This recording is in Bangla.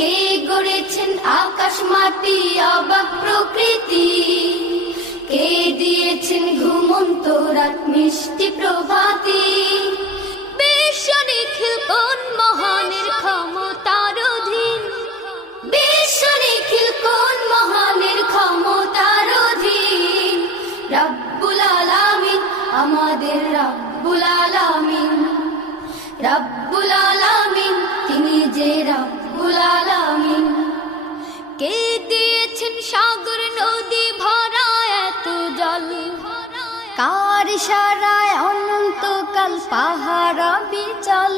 কে গড়েছেন আকাশ মাটি অবাক প্রকৃতি, কে দিয়েছেন ঘুমন্ত রাত মিষ্টি প্রভাতি। বিশ্ব নিখিল কোন মহানের ক্ষমতার অধীন, বিশ্ব নিখিল কোন মহানের ক্ষমতার অধীন। রব্বুল আলামিন আমাদের রব্বুল আলামিন, রব্বুল আলামিন তিনি যে রব্বুল আলামিন। কে দিয়েছেন সাগর নদী ভরা এত জল, কার ইশারায় অনন্তকাল পাহাড় বিচল।